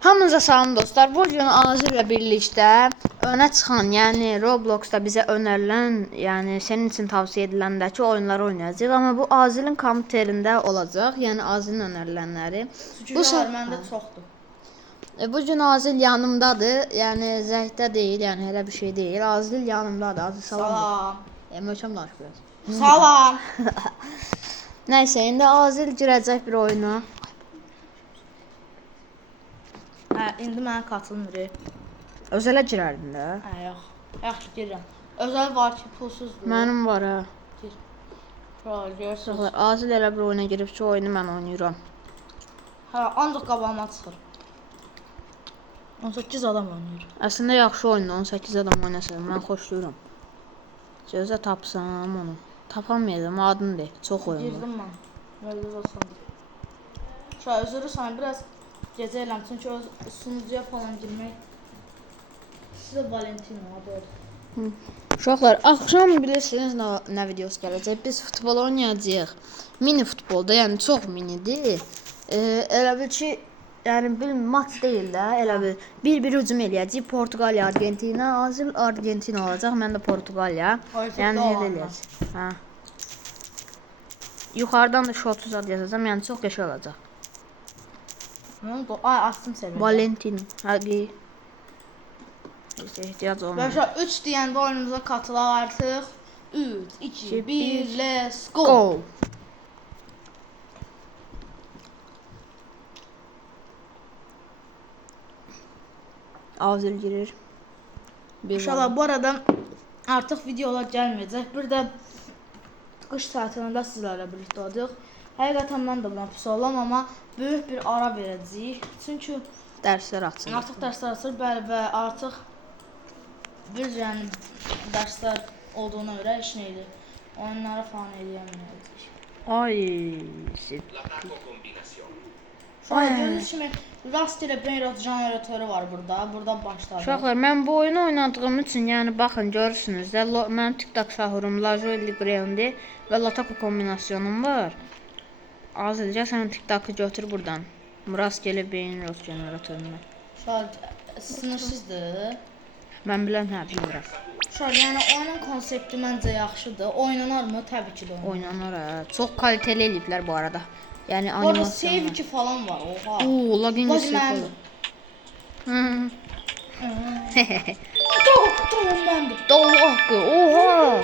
Hamınıza salam dostlar. Bu gün Azil ilə birlikdə önə çıxan, yəni Robloxda bizə önərilən, yəni sənin üçün tavsiyə ediləndəki oyunları oynayacağıq. Amma bu Azilin kompüterində olacaq. Yəni Azilin önərilənləri. Bu səfər məndə çoxdur. Bu gün Azil yanımdadır. Yəni zəngdə deyil, yəni elə bir şey deyil. Azil yanımdadır. Azil salam. Salam. Möhkəm danış biraz. Salam. Nəysə, indi Azil girəcək bir oyuna. Hə, indi mənə katılmır. Özələ girərdin də. Hə, yox. Yaxşı girirəm. Özəl var ki, pulsuzdur. Mənim var ha. Gir. Şöyle görürsünüz. Azil elə bir oyuna girib ki, oyunu mən oynayıram. Hə, ancaq qabağıma çıxır. 18 adam oynayır. Əslində yaxşı oyundur, 18 adam oynasın. Mən xoşlayıram. Gözə tapsam onu. Tapamayacağım, adını de. Çox oyun var. Girdim mən. Mövzuz olsun. Şöyle üzürü sana biraz gecə eləm. Çünki öz sunucuya falan girmək. Sizə Valentino adı. Uşaqlar, axşam bilirsiniz nə videosu gələcək. Biz futbol oynayacağıq. Mini futbolda, yəni çox minidir. Elə bil ki, yəni bir maç deyil də, elə bil bir hücum eləyəcək. Portuqaliya, Argentina, Azil Argentina olacaq. Mən də Portuqaliya. Yəni elə eləyəcək. Hə. Yuxarıdan da şot uzad yazacağam. Yəni çox qəşəng olacaq. Ay, astım sevindim. Valentino. Həqiqi. İhtiyac olmaz. Başa 3 deyəndə oyunumuza katılaq artıq. 3, 2, 1, let's go. Go. Azil girir. İnşallah bu arada artıq videolar gəlməyəcək. Bir də qış tətilində sizlərlə birlikdə olacaq. Həqiqətən mən də buna pis olam, amma böyük bir ara verəcəyik. Çünki dərslər açılır. Artıq dərslər açılır, bəli və artıq bir yəni dərslər olduğuna görə iş neydi? Oyunlara falan eləyəməyəcək. Ay. Şu an gördüyünüz kimi rastgele Brainrot jeneratörü var burada. Burada başladı. Uşaqlar, mən bu oyunu oynadığım üçün, yəni baxın görürsünüz də, mənim TikTok şahurum Lajoli Grande və Latako kombinasyonum var. Azilcə sən TikTok'ı götür buradan. Rastgele Brainrot jeneratörünə. Şu an sınırsızdır. Mən bilən hə, bilmirəm. Şu an yəni oyunun konsepti məncə yaxşıdır. Oynanarmı? Təbii ki də oynanar. Çox kaliteli eləyiblər bu arada. Yəni animasyon. Orada animasyon. save 2 falan var. Oha. Oo, login mən. Tamam məndə. Doğru. Oha.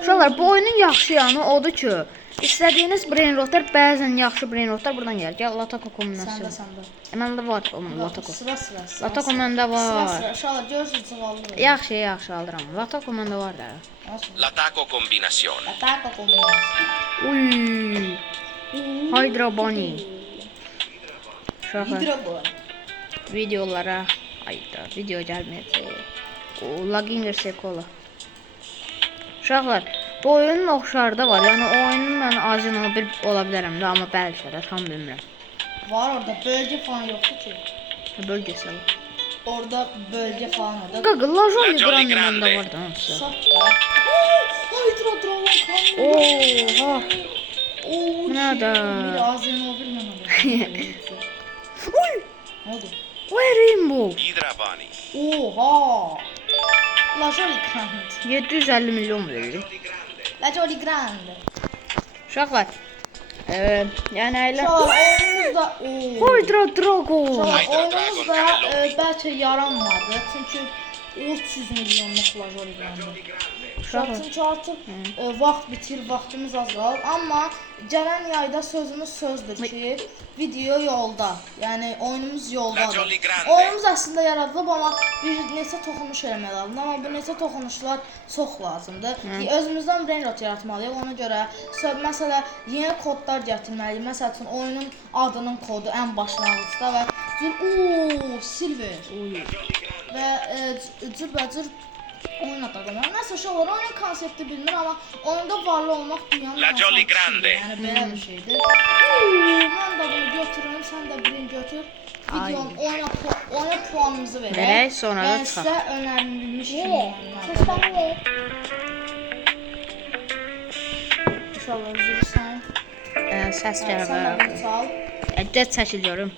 Uşaqlar, bu oyunun yaxşı yanı odur ki, İstədiyiniz brainrotlar, bəzən yaxşı brainrotlar buradan gəlir. Gəl Latako kombinasyon. Səndə. Məndə var Latako. Sıra. Latako məndə var. Sıra. Şala görürsünüz cavablı. Yaxşı aldıram. Latako məndə var da. Latako kombinasyon. Latako kombinasyon. Uy. Hydra Bunny. Uşaqlar, videolara ayda video gəlməyəcək. O Laginger Sekola. Uşaqlar, bu oyunun oxşarda var. Yəni oyunun mən azını bir ola bilərəm də, amma bəlkə də tam bilmirəm. Var orada bölge falan yoktu ki. Bölgəsi var. Orada bölge falan orada. Qaqa, Lajoli Grande var da. Satda. Hydra Dragon kan. Oha. Nerede? Bir ağzını o bilmem. Uy. Ne oldu? Vay Rainbow. Hydra Bunny. Oha. La Jolly Grande. 750 milyon verir. La Jolly Grande. Uşaqlar. Yəni elə oyunumuzda Hydra Dragon. oyunumuzda bəlkə yaranmadı. Çünki 300 milyonluq La Jolly Grande. Çünki artıq vaxt bitir, vaxtımız az qalır. Amma gələn yayda sözümüz sözdür ki, video yolda. Yəni oyunumuz yoldadır. Oyunumuz əslində yaradılıb, amma bir neçə toxunuş eləmək lazımdır. Amma bu neçə toxunuşlar çox lazımdır. Özümüzdən brainrot yaratmalıyıq. Ona görə məsələ yeni kodlar gətirməliyik. Məsəl üçün oyunun adının kodu ən başlanğıcda və silver və cürbəcür oyun adamlar. Nəsə şey olur, oyunun konsepti bilinir, amma oyunda varlı olmaq dünyanın La Jolly Grande. Yəni belə bir şeydir. Mən də bunu götürürüm, sən də birini götür. Videonun oyuna puanımızı verək. Sonra da çıxaq. Sizə önərilmiş kimi. İnşallah üzülürsən. Səs gəlir. Sən də bunu çal. Ədəd çəkil görüm.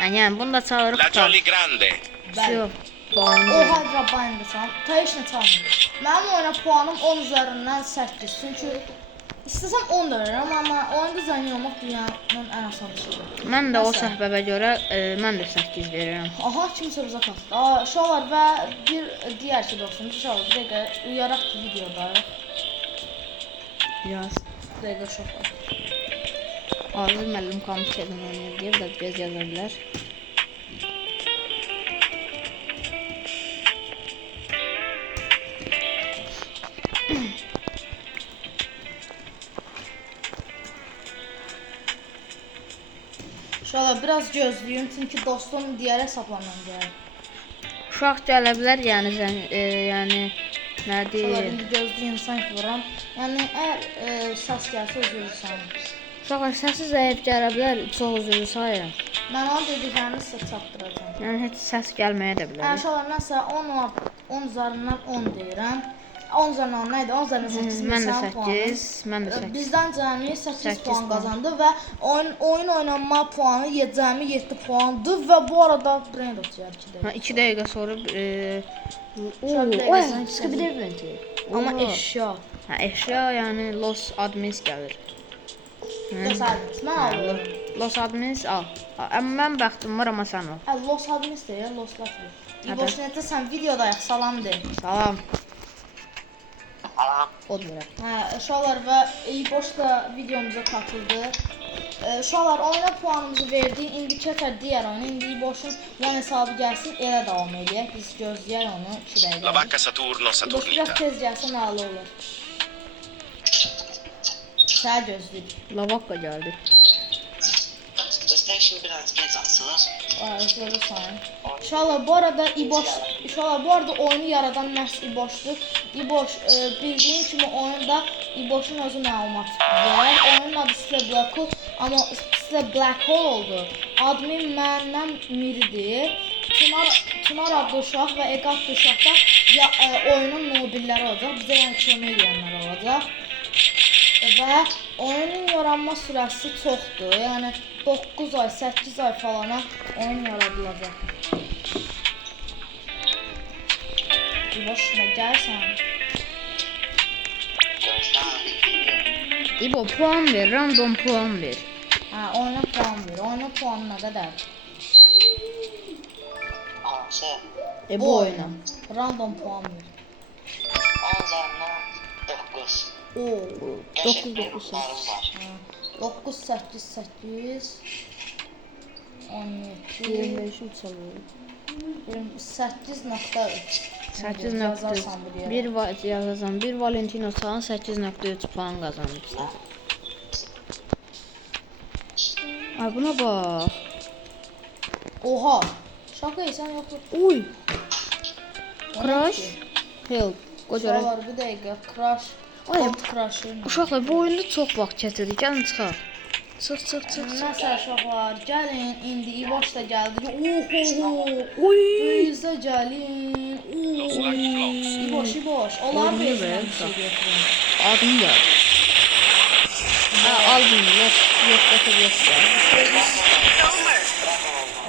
Yəni bunu da çalırıq. La Jolly Grande. Şu O puanımız. Hydrabanı da çalım. Ta heç nə çalmır. Mənim oyuna puanım 10 üzərindən 8. Çünki istəsəm 10 da verirəm, amma oyunda zəngin olmaq dünyanın ən asan şeyidir. Mən də o Nəsə. səbəbə görə mən də 8 verirəm. Aha, kimsə bizə qaldı. Şolar və bir digər şey dostum. Şolar, bir dəqiqə uyaraq ki, videodayıq. Yaz. Bir dəqiqə şolar. Azız müəllim kompüterdən oynayır deyə biraz göz yaza bilər. Şolar, biraz gözləyin, çünki dostum digər hesablarla gəlir. Uşaq gələ bilər, yəni yəni nə Şolar, deyir? indi gözləyin, sanki vuram. Yəni, əgər səs gəlsə, özür dilərim. Uşaqlar səsi zəif gələ bilər, çox üzrlü sayıram. Mən onun dediklərini sizə çatdıracağam. Yəni heç səs gəlməyə də bilər. Şolar, nəsə 10 üzərindən 10 deyirəm. 10 üzərindən 10 nə idi? 10 üzərindən 8 Mən də məsələn puanım. 8, mən də 8. Bizdən cəmi 8 8 puan puan. qazandı və oyun oynanma puanı cəmi 7 puandır və bu arada Brain Rot gəldi 2 dəqiqə. 2 dəqiqə sonra Uşaq dəqiqəsindən Skibidi eventi. Amma eşya. Hə, eşya, yəni Los Admins gəlir. Los mən alıram. Los Admins al. Amma mən bəxtim var, amma sən al. Los Admins deyil, Los Latvi. İboşnetdə sən videodayıq, salam de. Salam. Od verəm. Uşaqlar və İboş da videomuza katıldı. Uşaqlar oyuna puanımızı verdi. İndi keçər digər oyuna. İndi İboşun yan hesabı gəlsin, elə davam edək. Biz gözləyək onu 2 dəqiqə. La vacca Saturno İboş biraz Saturnita. tez gəlsə məli olur. Sənə gözləyirik. Lavakka gəldi. PlayStation biraz geç açılır. Özləri sayın. İnşallah bu arada oyunu yaradan məhz İboşdur. İboş bildiyin kimi oyunda İboşun özü məlumat var. Oyunun adı sizə Black Hole, amma sizə Black Hole oldu. Admin məndən Miridir. Tunar adlı uşaq və Eq adlı uşaq da oyunun mobilləri olacaq. Bizə yəni kömək edənlər olacaq. Və oyunun yaranma sürəsi çoxdur. Yəni 9 ay, 8 ay falana oyun yaradılacaq. İboş, nə gəlsən? İbo puan ver, random puan ver. Oyuna puan ver. Oyuna puanı nə qədər? Şey, Bu oyuna. Random puan ver. 10 üzerinden 9. Oo, 9 Gerçekten 9 var. 9 8 8 17 25 3 alıyorum. 8.3 8.3 bir yazacağım. Bir Valentino Sağ'ın 8.3 puan kazanmışlar. Ay buna bak. Oha. Şaka sən yoxdur. Uy. Crash. Help. Qocara. Uşaqlar bir dəqiqə. Crash. Ay, Gold Crash'ı. uşaqlar bu oyunda çox vaxt keçirdik. Gəlin çıxaq. Çıx. Nəsə uşaqlar, gəlin indi İboş da gəldi. Oho. Uy. Bizə gəlin. İboş. Onlar Oyunu bezən ver, bir şey götürün. Adım gəl. Ha aldım. Yok.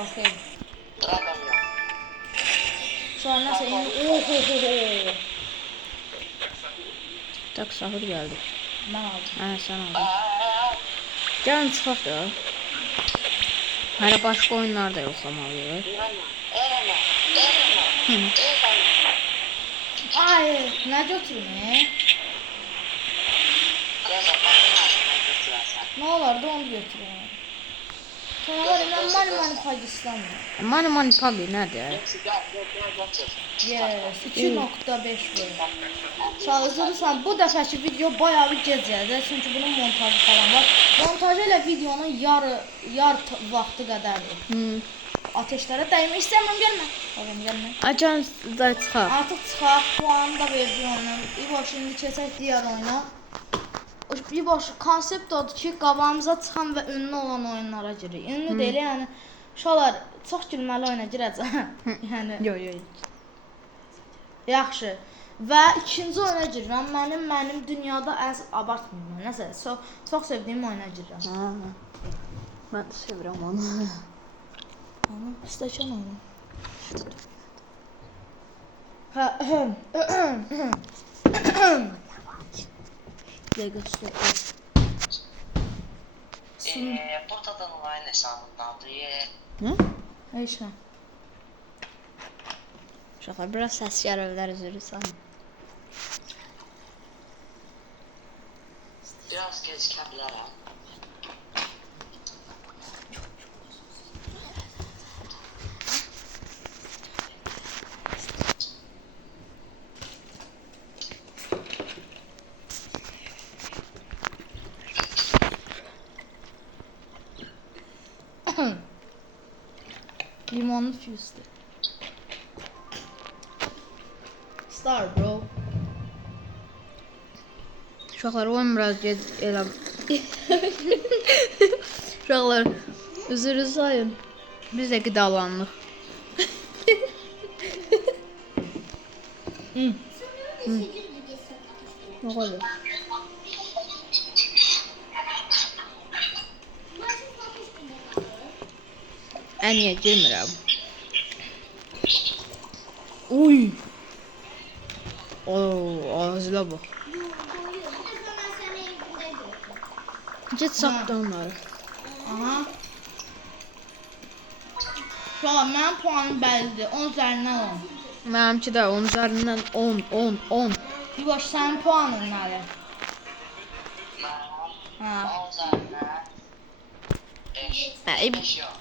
Okey. Dragon yok. Sonra nəsə indi. Oho. Tak sahur geldi. Mən aldım. Ha sen aldın. Gəlin çıxaq da. Hələ başqa oyunlar da yoxlamalıyıq. Ay, nə götürmək? Nə olardı onu götürək. Sonra mən manipal istəmirəm. Money Puggy nədir? Yes, 2.5 bölüm. Çalışırsan bu dəfəki video bayağı bir gec gələcək çünki bunun montajı falan var. Montajı ilə videonun yarı vaxtı qədərdir. Ateşlərə dəymək istəmirəm, gəlmə. Oğlum gəlmə. Acan da çıxaq. Artıq çıxaq, puanı da verdi onun. İboş indi keçək digər oyuna. İboş konsept odur ki, qabağımıza çıxan və ünlü olan oyunlara girik. Ünlü deyil, yəni uşaqlar çox gülməli oyuna girəcəm. Yəni Yo. yaxşı. Və ikinci oyuna girirəm. Mənim dünyada abartmayım. Nəsə, çox sevdiyim oyuna girirəm. Ha. Mən sevirəm onu. Ana, stəkan ana. Dəqiqə stop. Buradan online hesabından diye. Nə? Heç nə. Uşaqlar, biraz səs gələ bilər, üzr istəyirəm. Biraz gecikə bilərəm. Limonlu füstü. Star bro. Uşaqlar, oyun biraz gec elə... Uşaqlar, üzr sayın. Biz də qidalanıq. Nə qədər? Əniyə girmirəm. Uy! Ağzına bax. Get sapdı onları. Aha. Valla mənim puanım bəllidir. 10 üzərindən 10. Mənimki də 10 üzərindən 10. Yuvaş, sənin puanın nədir? Mənim Ha. 10 üzərindən 5. Hə, 5 yox.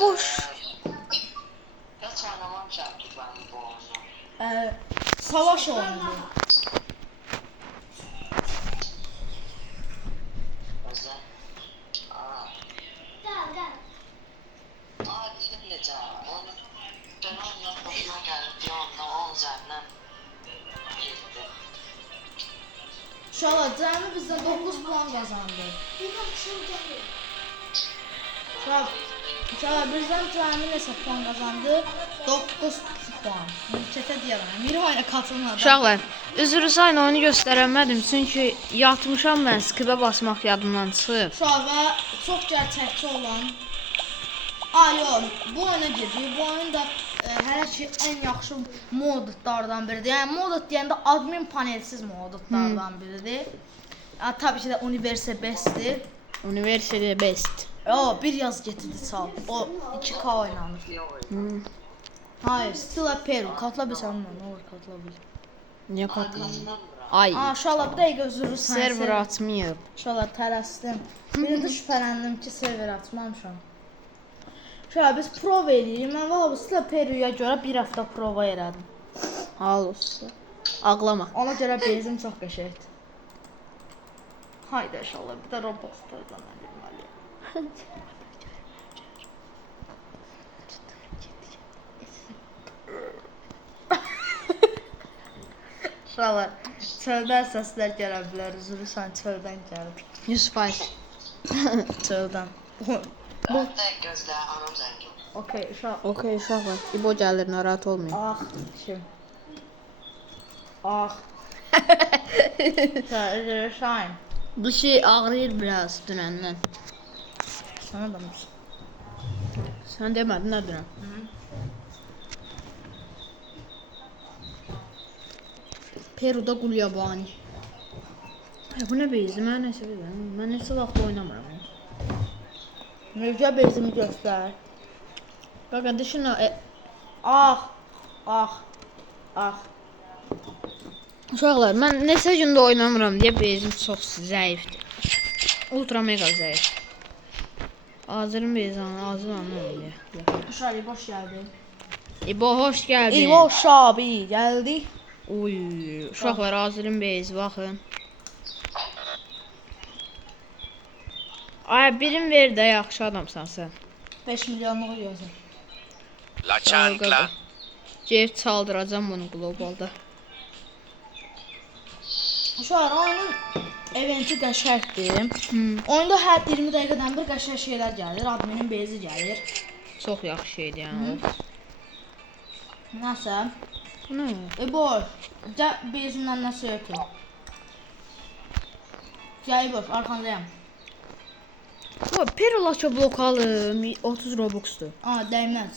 Boş. Heç oynamamışam ki mən bu oyunu. Savaş oyunudur. Özə. Bildim necə. Onu ben ondan başına gəldi, ondan 10 üzərindən 7. Şala, cəmi bizdən 9 puan qazandı. Şala, bizdən cəmi neçə puan qazandı? 9 puan. Çətə deyərəm. Miro ilə katılmadı. Uşaqlar, üzr sayın oyunu göstərəmədim çünki yatmışam mən, skipə basmaq yadımdan çıxıb. Şala, çox gerçəkçi olan... Yox, bu oyuna gedir. Bu oyun da hələ ki ən yaxşı modlardan biridir. Yəni mod deyəndə admin panelsiz modlardan biridir. Tabii ki də Universe bestdir. University best. O, bir yaz getirdi çal. O 2K oynanır. Hayır, Stila Peru. Katla bilsən onunla, nə olur katla bil. Niyə patlayır? Ay, Şala, bir dəqiqə üzürü sən. server açmayıb. Şala, tələsdim. Bir də şübhələndim ki, server açmamışam. Şala, biz prova eləyirik. Mən valla bu Stila Peru'ya görə bir həftə prova elədim. Hal olsun. Ağlama. Ona görə bezim çox qəşəkdir. Haydi inşallah, bir də Roblox-dan bilməliyim. Uşaqlar, çöldən səslər gələ bilər, üzrü sən çöldən gəlir. 100%. Çöldən. Bir də gözlə, anam zəngin. Okey, uşaq. Okey uşaqlar. İbo gəlir, narahat olmayın. Ah, kim? Ah. Şahin. Bu şey ağrıyır biraz dünəndən. Sana da mısın? Sən demədin nə dünən? Peru'da Gulyabani. Bu nə beyzi? Mən nəsə bilmirəm. Mən nəsə vaxt oynamıram. Necə bezimi göstər. Bax, qardaşım, Ah. Ah. Ah. uşaqlar, mən neçə gündə oynamıram deyə beyzim çox zəifdir. Ultra mega zəif. Azırın beyzi anlamıyor. Uşaq, boş gəldi. İbo, hoş gəldin. İvo Şabi gəldi. Uy, uşaqlar, Azırın beyzi, baxın. Ay, birim ver də, yaxşı adamsan sən. 5 milyonluq yazın. La chancla. Ceyb çaldıracam bunu globalda. Uşaq, oyunun eventi qəşəngdir. Oyunda hər 20 dəqiqədən bir qəşəng şeylər gəlir. Adminin bezi gəlir. Çox yaxşı şeydir yəni. Nəsə. Bu nə? Boş. Gəl bezimdən nəsə ötür. Gəl boş, arxandayım. O Perla blok alım 30 Robux'dur. Dəyməz.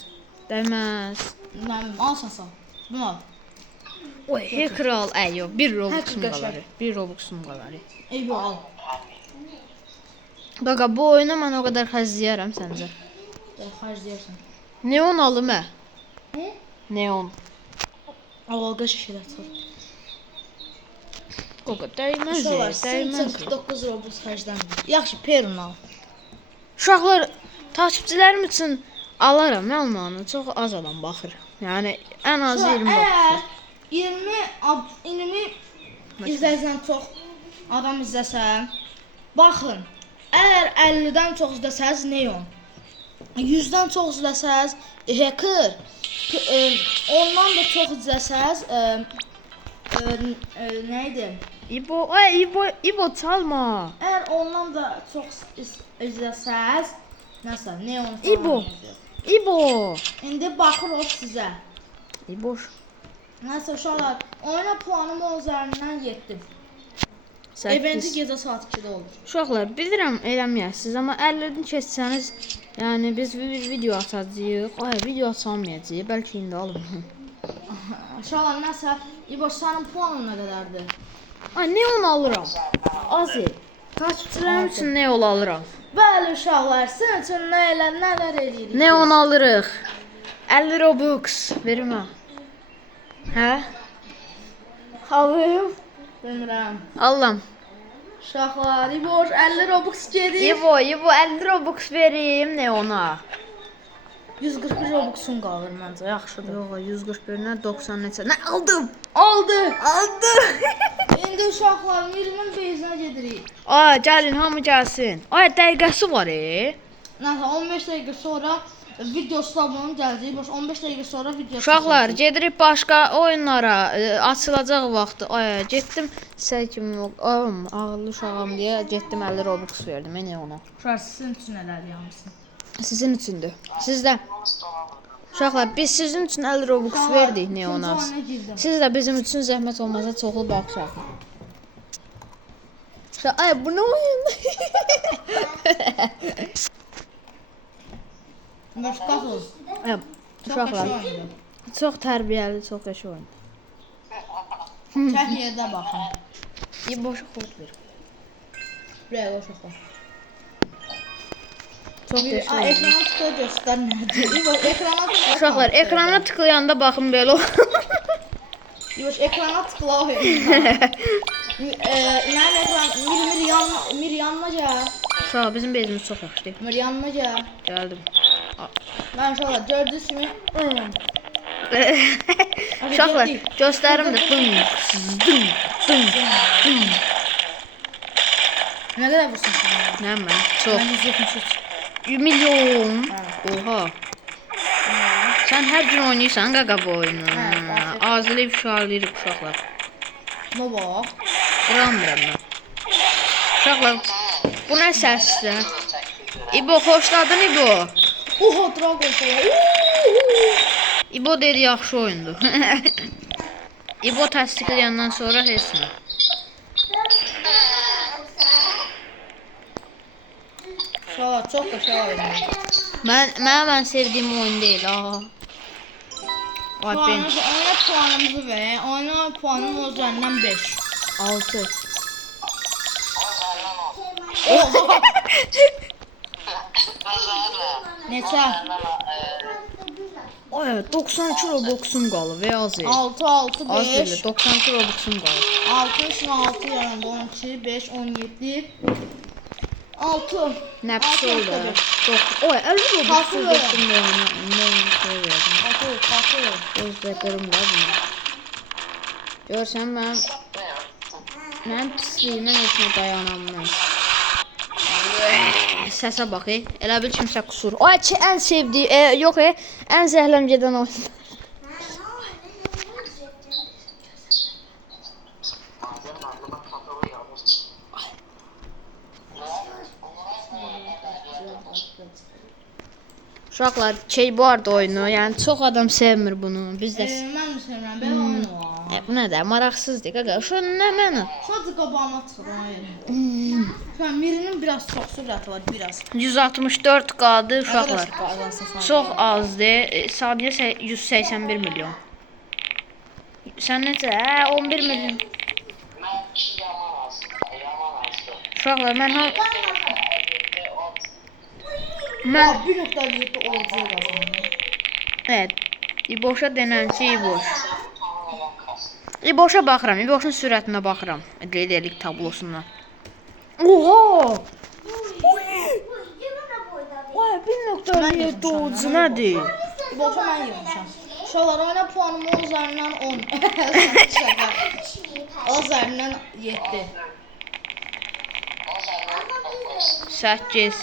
Dəyməz. Mənim alsasa. Bunu al. Oy, hacker al. Yox, 1 Robux'um Hacker qalar. 1 Robux'um qalar. Eyvə al. Qaqa, bu oyuna mən o qədər xərcləyərəm səncə? Xərcləyərsən. Neon alım hə? Nə? Neon. Aloqa şişələr çıxır. Qaqa, dəyməz, Uşaqlar, sizin üçün dəyməz. 49 Robux xərclənmir. Yaxşı, Perun al. Uşaqlar, takipçilərim üçün alaram, məlumanı çox az adam baxır. Yəni ən az 20 baxır. Əgər 20 izləyiciden çox adam izləsə, baxın. Əgər 50-dən çox izləsəz Neon, 100-dən çox izləsəz Hacker, ondan da çox izləsəz nə idi? İbo çalma. Əgər ondan da çox izləsəz, nəsə Neon İbo. İbo. İndi baxırıq sizə. İboş. Nəsə uşaqlar, oyuna puanım 10 üzərindən 7. Eventi gecə saat 2-də olur. Uşaqlar, bilirəm eləməyəsiniz, amma 50-dən keçsəniz, yəni biz video atacağıq. Video açamayacağıq. Bəlkə indi alın. Uşaqlar, nəsə, İboş, sənin puanın nə qədərdir? Neon alıram. Azı. Takipçilərim üçün neon alıram. Bəli, uşaqlar, sizin üçün nələr edirik? Neon alırıq. 50 Robux. Verim ha. Hə? Alım. Bilmirəm. Alıram. Uşaqlar, İboş, 50 Robux gedir. İbo 50 Robux verim Neona. 141 Robux'un qalır məncə, yaxşıdır. Yox, 141-dən 90 neçə. Nə aldım? Aldı. Aldım. İndi uşaqlar, Mirimin beyzinə gedirik. Gəlin, hamı gəlsin. Dəqiqəsi var. Nəsə, 15 dəqiqə sonra video stopun gələcək. Boş 15 dəqiqə sonra video. Uşaqlar, gedirik başqa oyunlara. Açılacaq vaxtı. Getdim səkim ağıllı uşağam deyə getdim 50 Robux verdim Neona. Uşaqlar, sizin üçün nələr yapmışsın? Sizin üçündür. Sizdə. Uşaqlar, biz sizin üçün 50 Robux verdik Neona. Siz də bizim üçün zəhmət olmasa çoxlu baxışaq. Bu nə oyun? Başqa söz. Uşaqlar, çox tərbiyəli, çox qəşəng oyun. Çək yerdə baxın. Boş xod ver. Buraya uşaqlar. Çox qəşəng. Ekrana tıkla göstər nədir? İboş, ekrana tıkla. Uşaqlar, ekrana tıklayanda baxın belə olur. İboş, ekrana tıkla oyun. Mənim ekran, Mir yanıma gəl. Uşaqlar, bizim bezimiz çox yaxşıdır. Mir yanıma gəl. Gəldim. Mən uşaqlar, gördüyünüz kimi. Uşaqlar, göstərim də. Nə qədər vursun sən? Nə mən? Çox. Mən 173. Milyon. Oha. Sən hər gün oynayırsan qaqa bu oyunu. Ağzıyla ifşalayırıq uşaqlar. Nə bax? Qıramıram mən. Uşaqlar, bu nə səsdir? İbo, xoşladın İbo? Oha, Dragon falan. İbo dedi yaxşı oyundur. İbo təsdiqləyəndən sonra heç nə. Çox qəşəng oyundur. Mən sevdiyim oyun deyil. Oyuna puanımızı ver. Oyuna puanım o üzərindən 5. 6. Oha. Neçə? 92 Robux'um qalıb və az. 6, 6, Az 5. deyil, 92 Robux'um qalıb. 6 üstünə 6 yaranda 12, 5, 17. 6. Nəfs oldu. 50 Robux'u Kalkıyor. getdim də ona. Verdim. 6. Gözlə qırım da bunu. Görsən mən pisliyimə heç nə dayanamam. Səsə bax, elə bil kimsə qusur. Ən sevdiyi, yox, ən zəhləm gedən oyun. Uşaqlar, keyboard oyunu, yəni çox adam sevmir bunu. Biz də Mən də sevirəm, belə oyun var. Bu nə də maraqsızdır qaqa. Şu nə mənə? Sadəcə qabağına çıxır ona görə. Şu an Mirinin biraz çox sürəti var, biraz. 164 qadı uşaqlar. Qazansa Çox azdır. Saniyə 181 milyon. Sən necə? 11 milyon. Ben ki yaman azdı. Yaman azdı. Uşaqlar mən ha 57 ot. mən 1.7 olacaq qazandı. evet. İboşa denən ki İboş. Tamamen kas. İboşa baxıram. İboşun sürətinə baxıram. Qeyd edik tablosundan. Oha! Vay 1.7 oldu nədir? Boşa mən yığmışam. Uşaqlar oyuna puanım 10 üzərindən 10. Şaka. 10 üzərindən 7. O zaman 8.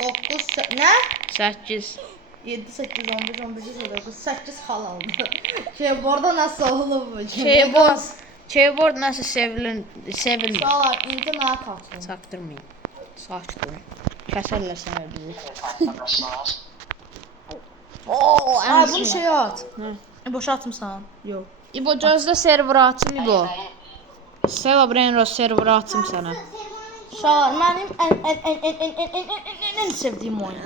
9 nə? 8. 7 8 11 11 9 8 xal aldı. Keyboardda nasıl olub bu? Keyboard nəsə sevilmir. Uşaqlar indi mənə qalsın. Çaktırmayın. Sakit olun. Kəsərlər sənə bizi. arkadaşlar. Oo, Ay bunu şey at. Nə? Boşa atmısan? Yox. İbo gözlə server açım İbo. Sela Brainrot server açım sənə. Uşaqlar mənim ən sevdiyim oyun.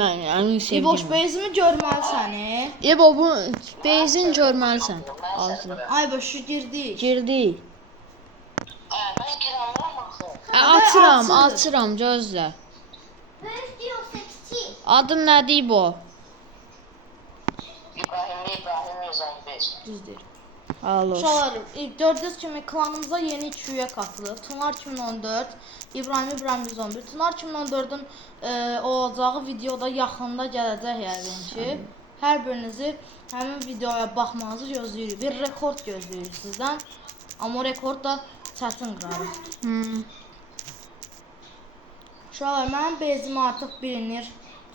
Yəni İboş sevdim. bezimi görməlisən. İbo bu bezin görməlisən. Altına. Ay boşu girdik. Girdi. Ben girenler bakın. Açıram, açılır. açıram gözlə. Adın nədir İbo? İbrahim 115. Düzdür. Alo. Uşaqlar, gördüyünüz kimi klanımıza yeni 2 üyə qatılıb. Tunar 2014, İbrahim 111. Tunar 2014-ün olacağı videoda yaxında gələcək yəqin ki. Hər birinizi həmin videoya baxmanızı gözləyirik. Bir rekord gözləyirik sizdən. Amma o rekord da çətin qırarıq. Uşaqlar, mənim bezim artıq bilinir.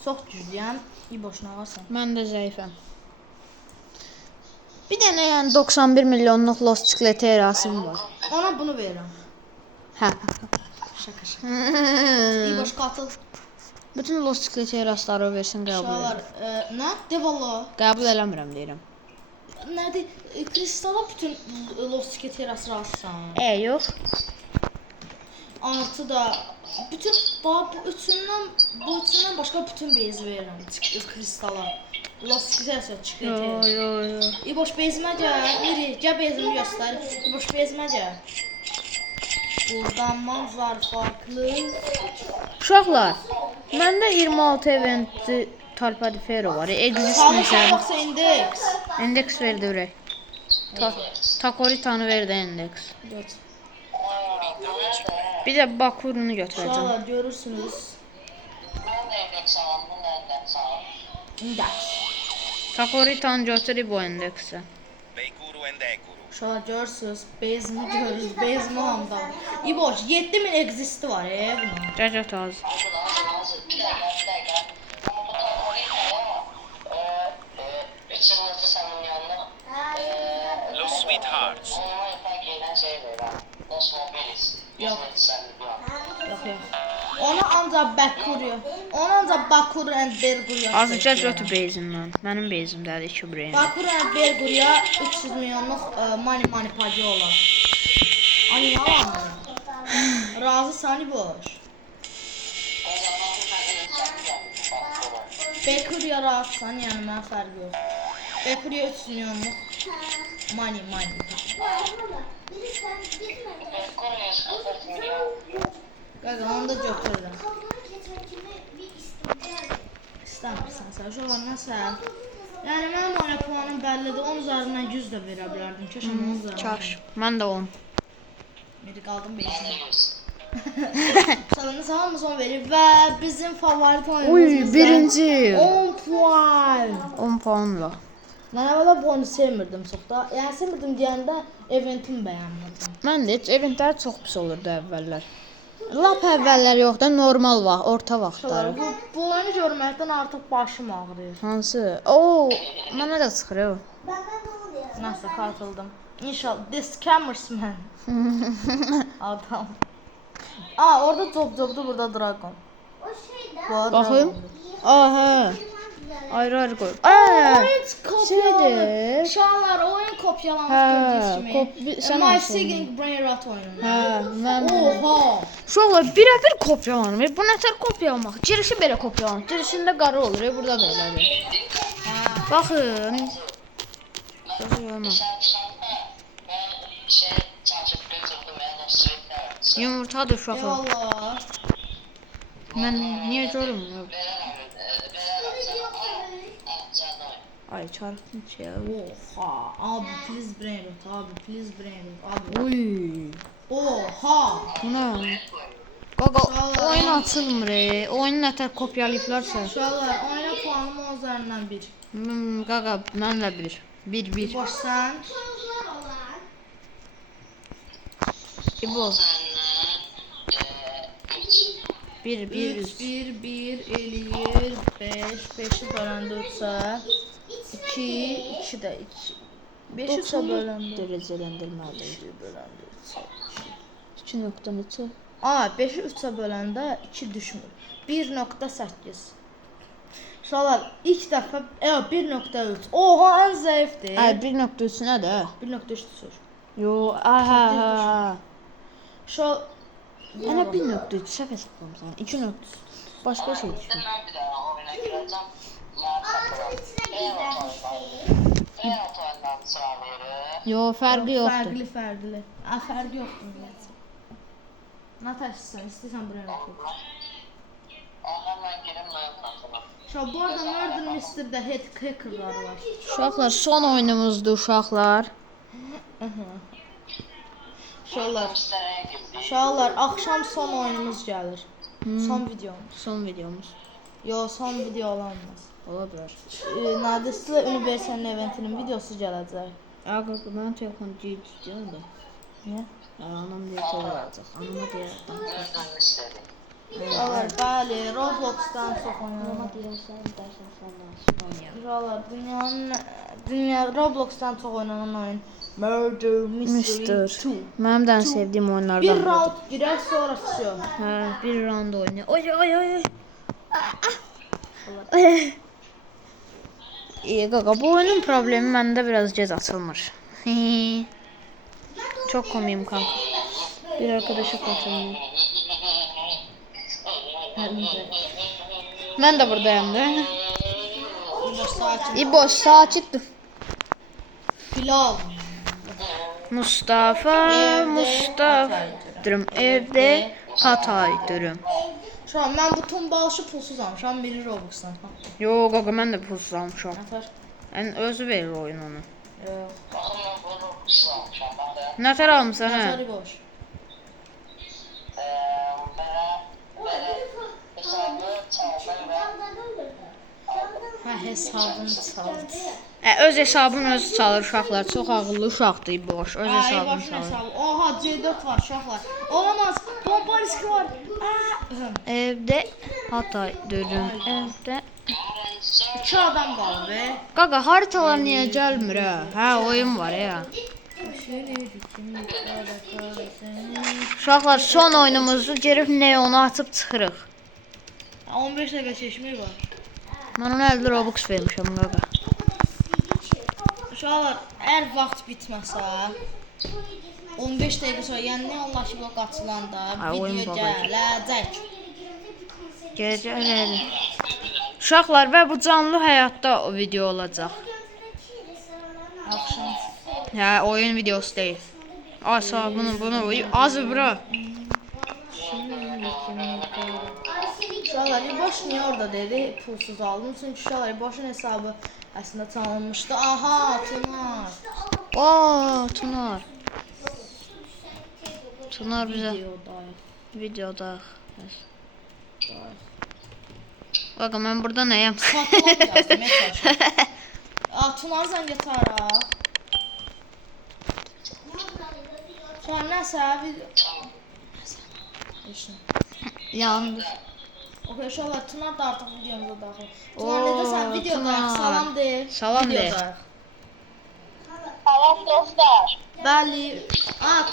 Çox güclüyəm. İyi boşuna varsan. Mən də zəifəm. Bir dənə yəni 91 milyonluq Los Chicleterasım var. Ona bunu verirəm. Hə. Şaka şaka. İyi boş qatıl. Bütün Los Chicleterasları versin qəbul Uşaqlar, edirəm. nə? Devallo. Qəbul eləmirəm deyirəm. Nədir? Kristala bütün Lostik terası razısan. Yox. Artı da bütün bu üçündən başqa bütün bezi verirəm kristala. Lostik terası çıxır. Yo. İboş bezimə gəl. Miri, gəl bezimi göstər. İboş bezimə gəl. Buradan manzar farklı. Uşaqlar, məndə 26 eventi Talpadifero var. Exist Sağlık məsələn. baxsa indeks. Indeks verdi ürək. Takoritanı verdi indeks. Bir də Bakurunu götürəcəm. Uşaqlar görürsünüz. Ben de evlilik sağlam. Bu nereden sağlam? İndeks. Takoritanı götürüb o indeksə. Beikuru endekuru. Uşaqlar görürsünüz. Bezimi görürüz. Bezimi hamda. İboş 7000 existi var bunun. Cəcət az. Hazır. Bir dakika. Ama bu tam orayı ya. Üçünüzü senin yanına. Los Sweethearts. Onunla ipek giyinen şey böyle. Los Mobilis. Yok. Sen biliyorum. Yox. Onu ancaq Bakuru. Onu ancaq Bakuru and Berguya. Azıca götür bezimdən. Mənim bezimdədir 2 brain. Bakuru and Berguya 300 milyonluq money pacı olan. Ay yalan. Razısan İboş. O zaman bu sen Bakery'e razısan, yəni mənə fərqi yox. Bakery'e 3 milyonluq money. Konuya 40 milyon. Qaqa, onu da götürürəm. İstəmirsən sən, uşaqlar nəsə. Yəni mənim oyuna puanım bəllidir, 10 üzərindən 100 də verə bilərdim. Keşə 10 üzərindən. Çaş. Mən də 10. Biri qaldım bezimə. Uşaqlarınız hamımız 10 verir və bizim favorit oyunumuz birinci. 10 puan. 10 puanla. Mən əvvəla bu oyunu sevmirdim çox da. Yəni sevmirdim deyəndə eventimi bəyənmirdim. Mən də heç eventlər çox pis olurdu əvvəllər. Lap əvvəllər yox da normal vaxt, orta vaxtlar. Bu oyunu görməkdən artıq başım ağrıyır. Hansı? Oo, mənə də çıxır o. Nəsə qatıldım. İnşallah this scammers man. Adam. Orada cobdu burada dragon. Baxım. Aha. Ayrı qoyub. Oyun kopyalanır. şeydir. Uşaqlar oyun kopyalanır Hə, gördüyünüz sən kimi. My hansı Singing Brain Rot oyunu. Hə, mən Oha. uşaqlar birə-bir kopyalanır. Bu nətər kopyalamaq? Girişi belə kopyalanır. Girişində qarı olur, burada da elədir. Baxın. Baxın. Ben şey çalışıp götürdüm ya da sürekli. Yumurtadır uşaqlar. Eyvallah. Mən niyə görmürəm? Ay çarptım şey. Oha. Abi please Brain Rot. Abi please Brain Rot. Abi. Uy. Oha. Bu nə? Qaqa oyun açılmır. Oyunu nətər kopyalayıblarsa. Uşaqlar oyuna puanım 10 üzərindən 1. Qaqa mən də 1. 1. Boş sən. İbo. 1 1 3, 1, 1 eləyir, 5, 5-i böləndə 3-ə, 2, 2 də 2. 5-i 3-ə böləndə Dərəcələndirməli. 2 böləndə 3-ə. 2 nöqtə neçə? 5-i 3-ə böləndə 2 düşmür. 1.8. Uşaqlar ilk dəfə 1.3. Oha ən zəifdir. Ay 1.3 nədir? 1.3 düşür. Yo, aha. Uşaq Ana 1.3 səhv hesablamısan. 2 nöqtə. Başqa şey düşün. Ben bir daha oyuna gireceğim. Ben otoyundan sıra verir. Yo, fərqi yoxdur. Fərqli. Fərqi yoxdur ümumiyyətlə. Nə təşkilsən, istəyirsən buraya otur. Hemen girin ben katına. Uşaq, bu arada Murder Mystery'də hackerlar var. Uşaqlar son oyunumuzdur uşaqlar. Uşaqlar, Müşteriye girdi. uşaqlar, axşam son oyunumuz gəlir. Son videomuz. Son videomuz. Yo, son video olanmaz. Ola bilər. Nadislə Universal Eventinin videosu gələcək. Qaqa mən telefon deyil istəyirəm də. Niyə? Anam deyir ki, olacaq. Anama deyirəm. Nereden müşteri? Uşaqlar, bəli, Robloxdan çox oynanır. Anama deyirsən, dərsən sondan oynayaq. Uşaqlar, dünya Robloxdan çox oynanan oyun Murder Mystery 2. Mənim də ən sevdiyim oyunlardan Bir biridir. round girək, sonra fisiyor. Hə, bir round oynayaq. Oy. Qaqa, bu oyunun problemi məndə biraz gec açılmır. Çok komiyim kanka. Bir arkadaşa katılmıyor. Ben de buradayım da. İbo sakit dur. Bilal. Mustafa durum evde Hatay durum. Şu an ben bütün bağışı pulsuz almışam, biri Robux'dan. Yo qaqa mən də pulsuz almışam. Nəfər? Yəni özü verir oyun onu. Yox. Bakın ben bunu kusuramışım. Ben de Nətər almısan hə? Nəfəri boş. hesabı çaldım ve Hesabını çaldı. Öz hesabını özü çalır uşaqlar. Çox ağıllı uşaqdır boş. Öz hesabını Başın çalır. hesabı. Oha C4 var uşaqlar. Olamaz. Bomba riski var. Evdə Hatay durum. Evdə. 2 adam qaldı be. Qaqa haritalar niyə gəlmir hə? Hə oyun var ya. Uşaqlar son oyunumuzu girib Neonu açıb çıxırıq. 15 dəqiqə çeşmək var. Mən ona 50 Robux vermişəm qaqa. Uşaqlar, əgər vaxt bitməsə 15 dəqiqə sonra, yəni Neon Lucky Block açılanda oyun video babacıq. gələcək. Gələcək. Uşaqlar və bu canlı həyatda o video olacaq. Axşam. Hə, oyun videosu deyil. Asa bunu az bura. Uşaqlar, boş niyə orada dedi? Pulsuz aldım. Çünki uşaqlar, boşun hesabı əslində tanınmışdı. Aha, Tunar. Oo, Tunar. Tunar bizə Videodayıq. videoda. Qaqa mən burada nəyəm? Patlat yazdım, çalışıyorum. Tunar zəng ataraq. Sonra nəsə video... Yandı. Okey, uşaqlar, Tunar da artıq videomuza daxil. Tunar, necəsən? Videodayıq, Tunar. salam de. Salam de. Videodayıq. Salam dostlar. Bəli.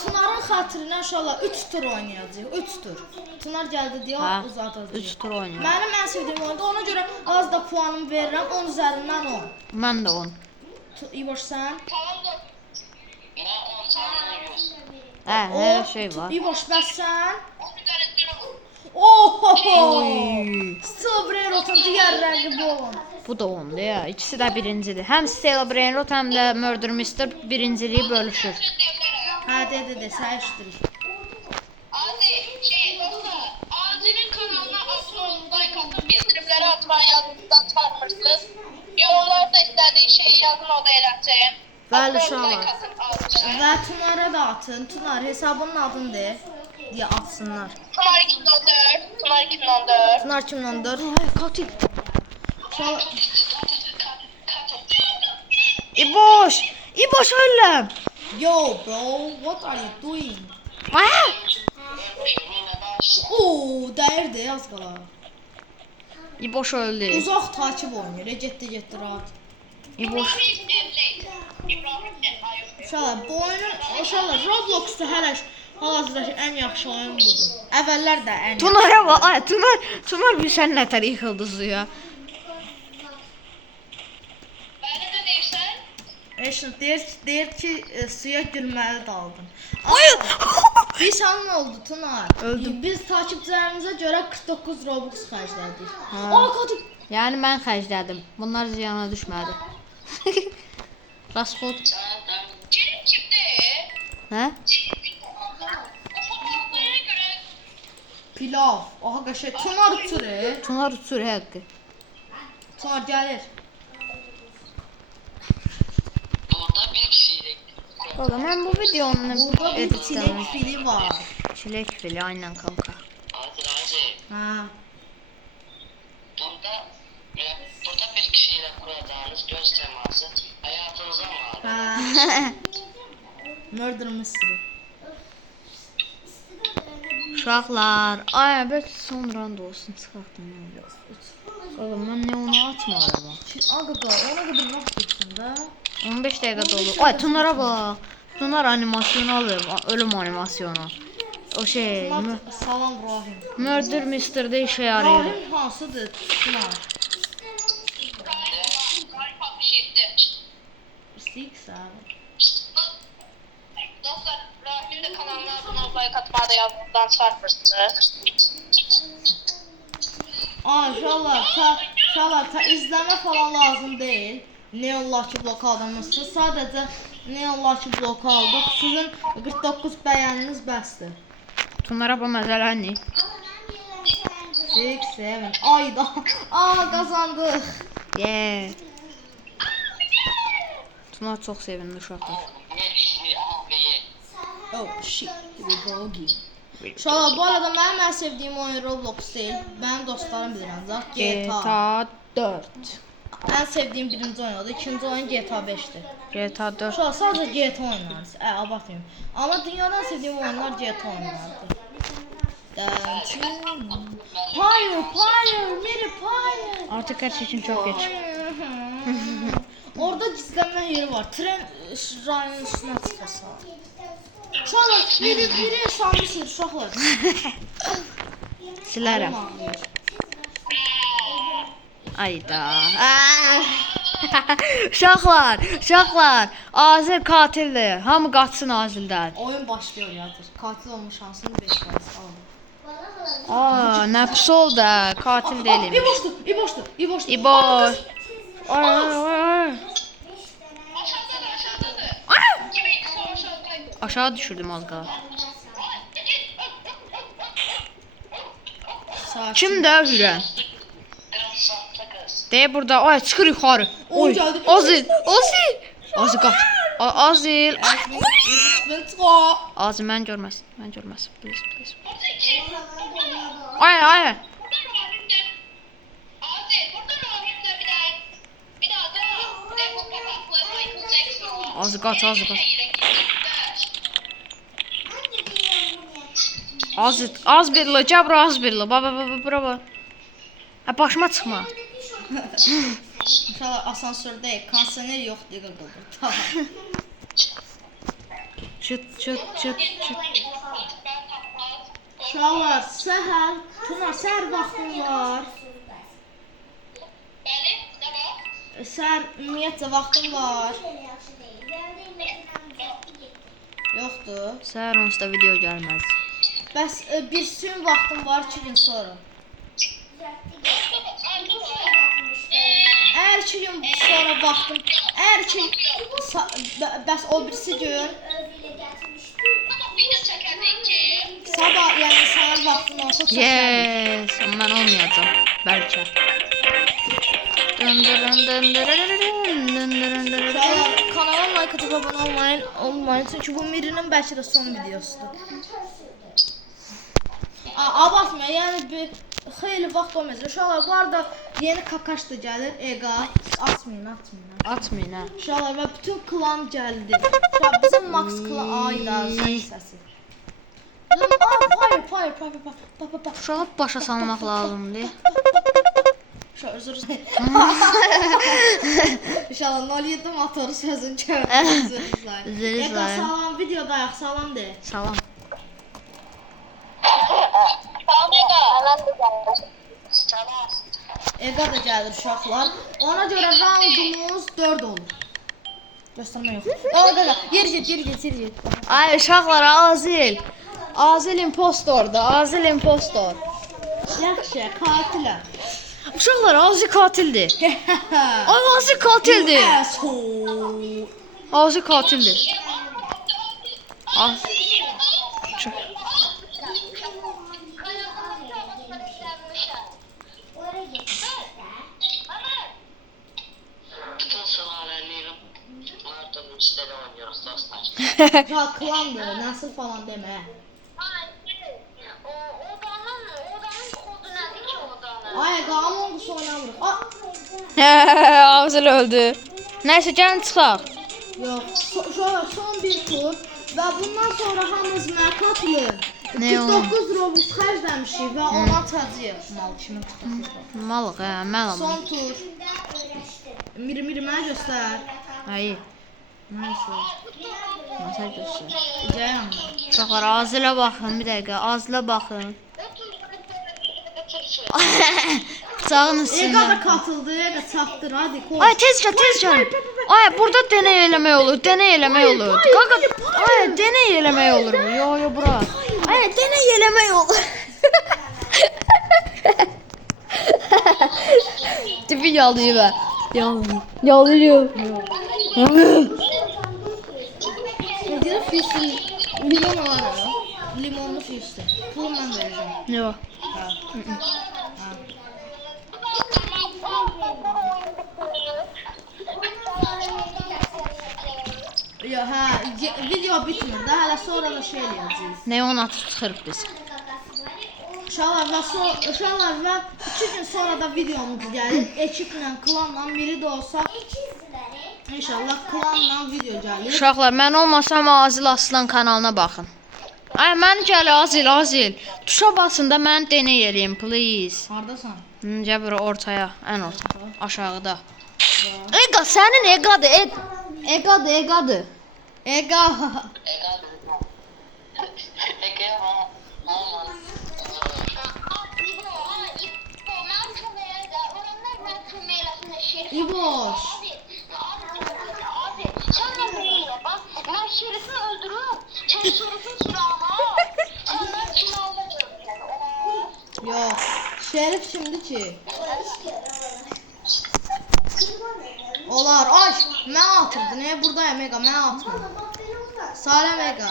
Tunarın xatirinə uşaqlar 3 tur oynayacağıq. 3 tur. Tunar gəldi deyə Hə, uzadacağıq. 3 tur oynayaq. Mənim ən sevdiyim oyundur. Ona görə az da puanımı verirəm 10 üzərindən 10. Mən də 10. İboş sən? Tamam da. Ben 10 tane 100. Hər şey var. İboş bəs sən? 10 üzerinden 10. Oho! Still Brainrot'un digər rəqibi olan. Bu da 10'du ya. İkisi də birincidir. Həm Stella Brainrot, həm də Murder Mister birinciliyi bölüşür. Hə, de, sən eşidirik. Azi, dostlar, Azi'nin kanalına abone olun, like atın, bildirimleri atmayı yadınızdan çıkarmırsınız. Yorumlarda istediğin şeyi yazın, o da eləsin. Bəli, Abone olun, uşaqlar. like atın, Azi'ye. Və Tunara da atın. Tunar hesabının adını de. Deyə atsınlar. Tunar 2014, Tunar 2014. Tunar kimdən dur? Ay, katil. İboş! İboş ölüm! Yo bro, what are you doing? Aa! Oo, dəyirdi az qala. İboş öldü. Uzaq takip oynayır. Getdi rahat. İboş. Uşaqlar, bu oyunun Robloxda hal-hazırda ən yaxşı oyun budur. Əvvəllər də ən. Tunara bak. Ay, Tunar bir sen ne tər yıkıldı ya. Beni de değilsen. Eşin deyir ki suya gülməli daldın. Hayır. Bir an oldu Tunar. Öldüm. Biz takipçilərimizə görə 49 Robux xərclədik. Ha. Aa, katil. Yani ben xərclədim. Bunlar ziyana düşmədi. Raspot. Kim kimdi? Hə? Bu fotoğraflara göre Pilav. Aha qəşəng. Tunar uçur. Tunar uçur həqqi. Tunar gəlir. burada bir kişiyle Oğlum mən bu videonun Burada bir editlərini. çilek fili var. Çilek fili aynen kanka. Azi, Ha. burada bir kişiyle kuracağınız göz teması hayatınıza mal. Ha. Murder mystery. Uşaqlar, ay bəlkə sonra da olsun çıxaqdan öyle. Oğlum mən nə onu atmadım. Aga, ona qədər vaxt geçsin də. 15 dəqiqə dolu. Ay Tunara bak. Tunar animasyonu alır. Ölüm animasyonu. O şey, Salam Rahim. Murder Mystery'de işe yarıyor. Rahim hansıdır? Tunar. Harika bir şeydi. Six abi. Dostlar, Rahim de kanalına abone olmayı katmaya da yazdıktan çarpırsınız. Aa, uşaqlar, ta izləmə falan lazım deyil. Neon Lucky Block almışsınız. Sadəcə Neon Lucky Block aldıq. Sizin 49 bəyəniniz bəsdir. Tunara bu məsələ nə? 6, 7. Ayda. Aa, qazandıq. Yeah. Tunar çox sevindi uşaqlar. Oh shit. Here we go again. Uşaqlar, bu arada mənim ən sevdiyim oyun Roblox deyil. Mənim dostlarım bilir ancaq GTA. GTA 4. Ən sevdiyim birinci oyun odur. İkinci oyun GTA 5'dir. GTA 4. Uşaqlar, sadəcə GTA oynarız. Abartmayım. Amma dünyada ən sevdiyim oyunlar GTA oyunlardır. Pyre, Mary Pyre. Artık her şey için çok geç. Orada gizlənmə yeri var. Tren rayonun üstünə çıxırsa. Uşaqlar, biri şanlı sil, uşaqlar. Silərəm. Ayda. Uşaqlar, Azir katildir. Hamı qaçsın Azildən. Oyun başlıyor yadır. Katil olma şansını 5 faiz alın. Aa, nə pis oldu. Katil değilim. İboşdur. İboş. Ay. Aşağı düşürdüm az qala. Kim də hürən? De burada. Ay çıxır yuxarı. Oy. geldi. Azil. Azil qaç. Azil. Azil mən görməsin. Please. Ay. Azi, burada Rahim'le bir daha da Depo Papak'la Michael Jackson. Azil qaç. Az birli. Gəl bura az birli. Baba. Ha başıma çıxma. İnşallah asansördəyik. Kondisioner yox deyə qalır. Tamam. Çıt. Uşaqlar, səhər, Tunar, səhər vaxtın var. Bəli, Səhər ümumiyyətlə vaxtım var. Yoxdur. Səhər onsuz da video gəlməz. Bəs bir gün vaxtım var 2 gün sonra. Əgər 2 gün sonra vaxtım, əgər ki bəs o birisi gün Video çəkəcək ki. sabah, yəni səhər vaxtım olsa çəkərdim. Yes, mən olmayacağım bəlkə. Kanalıma like atıp abone olmayın çünkü bu Miri'nin belki de son videosudur. Abartma yani bir xeyli vaxt olmayacaq. Uşaqlar bu arada yeni kakaş da gəlir. Ega atmayın. Atmayın ha. Uşaqlar və bütün klan gəldi. Uşaqlar bizim Max klan ayda zəng səsi. Hayır. Bak. Uşağı başa salmaq lazımdır. Özür İnşallah 07 motoru sözün kövrüsü. Ega salam, videodayıq, salam de. Salam. Ega da gəlir uşaqlar. Ona görə roundumuz 4 olur. Göstərmə yox. Orada yer get. Ay uşaqlar, Azil impostor. Yaxşı, katiləm. Uşaqlar, Azil katildir. Ay, Azil katildir. Azil katildir. Bütün sülalelerim artık müşteri oynuyoruz dostlar. Ya klandır, nasıl falan deme. Odanın kodu nədir ki odanın? Ay, Ega, Among Us oynamırıq. Azil öldü. Neyse, gəlin çıxaq. Yox, son bir tur və bundan sonra hamımız mənə katılın. Ne o? 49 Robux xərcləmişik və ona atacağıq. Mal kimin tutacaq? Malıq, məlam. Son tur. Miri mənə göstər. Hayır, Nəysə. məsəl göstər. Gəyəm. Uşaqlar, Azilə baxın, bir dəqiqə, Azilə baxın. Bıçağın Ega üstündə. da katıldı, Ega çapdır, hadi koş. Ay, tez gəl. Ay, burada deney eləmək olur. Qaqa, ay, deney eləmək olur mu? Yo, bura. Ay, deney eləmək olur. Tipi yalıyır. Yalıyor. Nedir fisi? Limon alarım. Limonlu fisi. Pulu mən verəcəm. Yo. Ya video bitmir də, hələ sonra da şey eləyəcəyik. Ne onu atıb çıxırıq biz. Uşaqlar və 2 gün sonra da videomuz gəlir. Ekiplə, klanla, biri də olsa İnşallah klanla video gəlir. Uşaqlar, mən olmasam Azil Aslan kanalına baxın. Ay, mən gəl Azil. Tuşa basın da mən deney eləyim, please. Hardasan? Gəl bura ortaya, ən orta, aşağıda. Ega, sənin Egadır. Egadır. Ega. İboş. Ben Şerif'i öldürüp, Şerif'in silahını ondan silahını Yok. Şerif şimdi ki. Olar. Ay, mən atırdı. Niyə buradayım Ega? Mən atmadım. Saləm Ega.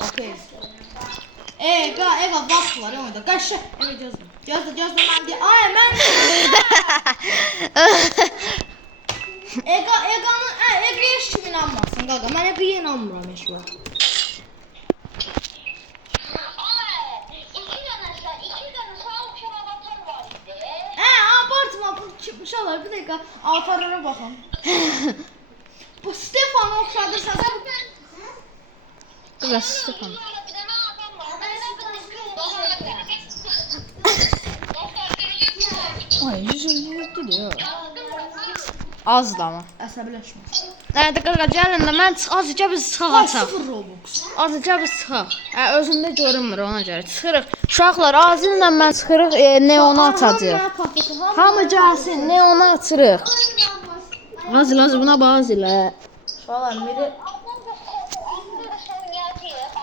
Okay. Ega, vaxt var oyunda. Qaşı. Ega gözlə mən deyim. Ay, mən Ega'nın Ega'ya heç kim inanmasın qaqa. Mən Ega'ya inanmıram heç vaxt. Abartma, bu uşaqlar bir dəqiqə avatarlara baxın. Bu Stefan'ı oxşadırsan sən. Burası Stefan. Ay, yüzüm yürüdü diyor. Az da ama. Əsəbləşmə. Nədə qaqa gəlin də mən azca biz çıxaq açaq. 0 Robux. Azca biz çıxaq. Özümdə görünmür ona görə. Çıxırıq. Uşaqlar Azillə mən çıxırıq, neonu açacağıq. Hamı gəlsin, neonu açırıq. Azil buna bax Azilə. Uşaqlar biri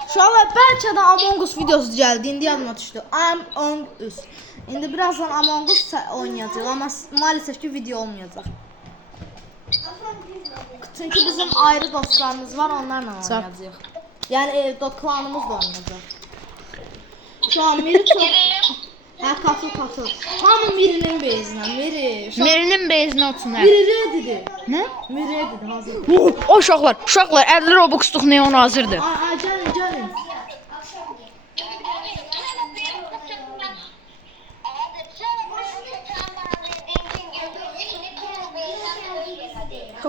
Uşaqlar bəlkə də Among Us videosu gəldi. İndi yadıma düşdü. Among Us. İndi birazdan Among Us oynayacağıq amma maalesef ki video olmayacaq. Çünki bizim ayrı dostlarımız var, onlarla oynayacağıq. Yəni klanımız da oynayacaq. Şu an Miri çox... Hə, katıl. Hamı Mirinin bezinə, Miri. Mirinin bezinə otursun. Miri redidir. Nə? Miri redidir, hazır. O uşaqlar 50 Robuxluq neon hazırdır. Ay, gəlin.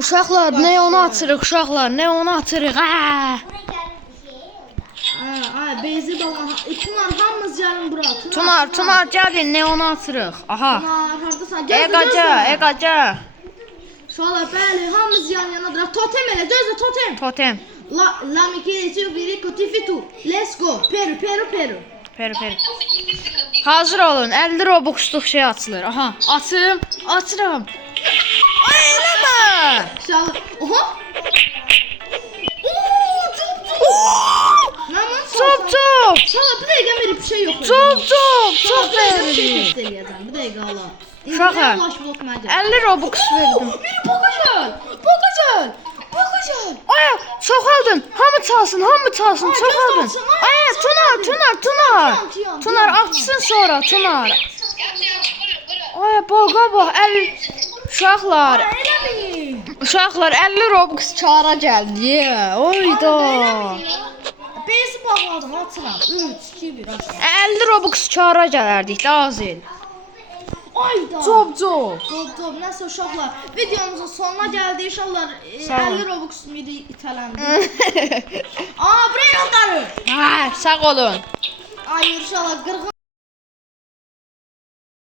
Uşaqlar neonu açırıq, uşaqlar neonu açırıq. Ay, bezi baba. Tunar, hamımız gəlin bura. Tunar gəlin neonu açırıq. Aha. Tunar, hardasan? Gəl. Eqaca. Uşaqlar, bəli, hamımız yan-yana duraq. Totem elə, gözlə totem. Totem. La Michele biri kotifitu. Let's go. Peru. Peri. Hazır olun. 50 Robuxluq şey açılır. Aha. Açıram. Ay eləmə. Uşaqlar, oha. Çok. Uşaqlar, bir dəqiqə verib bir şey yox. Çok Bir verir. test eləyəcəm, bir dəqiqə ala. Uşaqlar, 50 Robux verdim. Bakacağım. Ay, çox aldın. Hamı çalsın. Çox aldın. Ay, Tunar açsın sonra, Tunar. Ay, bax, 50 Uşaqlar 50 Robux çara gəldi. Oyda. Bezi bağladım, atıram. 3, 2, 1, aç. 50 Robux çara gələrdik də Azil. Ayda. Çok. Dob. Nəsə uşaqlar, videomuzun sonuna gəldik. İnşallah Sağ olun. 50 Robux midi itələndi. Buraya yolları. Ha, sağ olun. Ay inşallah 40